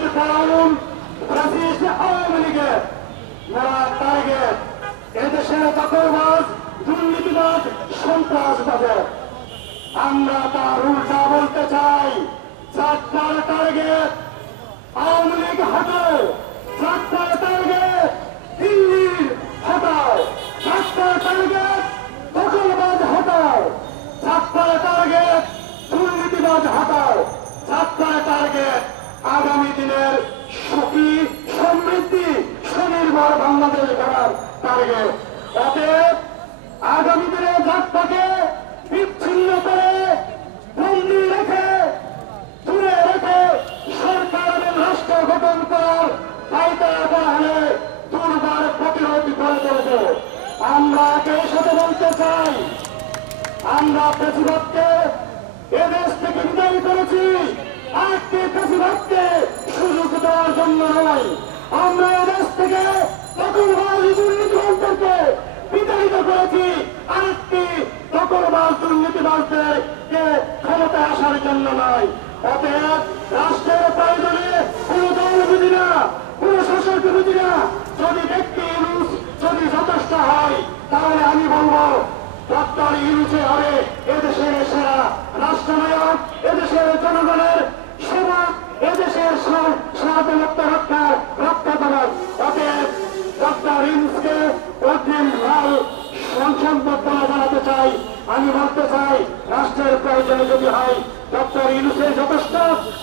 শহীদ ফেরাউন ফ্যাসিস্ট আওয়ামী লীগের মোরা টার্গেট এদেশের দখলবাজ দুর্নীতিবাজ সন্ত্রাসবাদের। আমরা তার উল্টা বলতে চাই, চারটার টার্গেট আওয়ামী লীগ হটাও, চারটার টার্গেট দিল্লির হটাও, চারটার টার্গেট দখলবাজ হটাও, চারটার টার্গেট দুর্নীতিবাজ হটাও, চারটার টার্গেট আগামী দিনের সুখী সমৃদ্ধি স্বনির্ভর বাংলাদেশ গড়ার টার্গেট। অতএব আগামী দিনে যাত্রাকে বিচ্ছিন্ন করে বন্দী রেখে দূরে রেখে সরকার এবং রাষ্ট্র গঠন করার পাইতারা করা হলে দুর্বার প্রতিরোধ করে তুলব। আমরা এর সাথে বলতে চাই, আমরা প্রেসিডেন্টকে এদেশ থেকে বিদায় করেছি আরেকটি প্রেসিডেন্টকে সুযোগ দেওয়ার জন্য নয়। আমরা এদেশ থেকে দখলবাজ দুর্নীতিবাজদেরকে বিতাড়িত করেছি আরেকটি দখলবাজ দুর্নীতিবাজদেরকে ক্ষমতায় আসার জন্য নয়। অতএব রাষ্ট্রের প্রয়োজনে কোন দল বুঝি না, কোন শাসক বুঝি না। যদি ব্যক্তি ইউনুস যদি যথেষ্ট হয় তাহলে আমি বলবো ডক্টর ইউনুসে হবে এদেশের সেরা রাষ্ট্রনায়ক, এদেশের জনগণের সেবা, এদেশের স্বাধীনতা রক্ষার রক্ষাকরণ। অতএব ডক্টর ইউনুসকে অগ্রিম লাল সংসদবদ্ধতা জানাতে চাই। আমি বলতে চাই রাষ্ট্রের প্রয়োজনে যদি হয় ডক্টর ইউনুসের যথেষ্ট,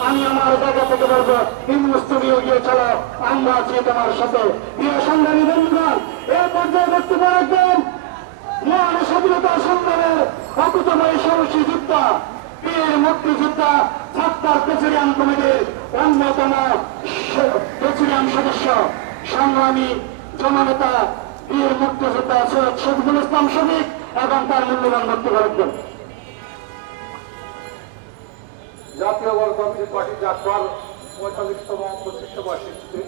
আমি আমার জায়গা থেকে বলবো ইউনুস তুমিও গিয়ে চলো, আমরা আছি তোমার সাথে। প্রিয় সংগ্রামী বন্ধুগণ, এই পর্যায়ে বক্তব্য রাখবেন মহান স্বাধীনতা সংগ্রামের অকুতময় সাহসী যোদ্ধা, বীর মুক্তিযোদ্ধা, ছাত্র প্রেসিডিয়াম কমিটির অন্যতম প্রেসিডিয়াম সদস্য, সংগ্রামী জননেতা, বীর মুক্তিযোদ্ধা সৈয়দ শফিকুল ইসলাম শফিক এবং তার মূল্যবান বক্তব্য রাখবেন। জাতীয় গণতান্ত্রিক পার্টি জাসপার ৪৫তম প্রতিষ্ঠা বার্ষিকীতে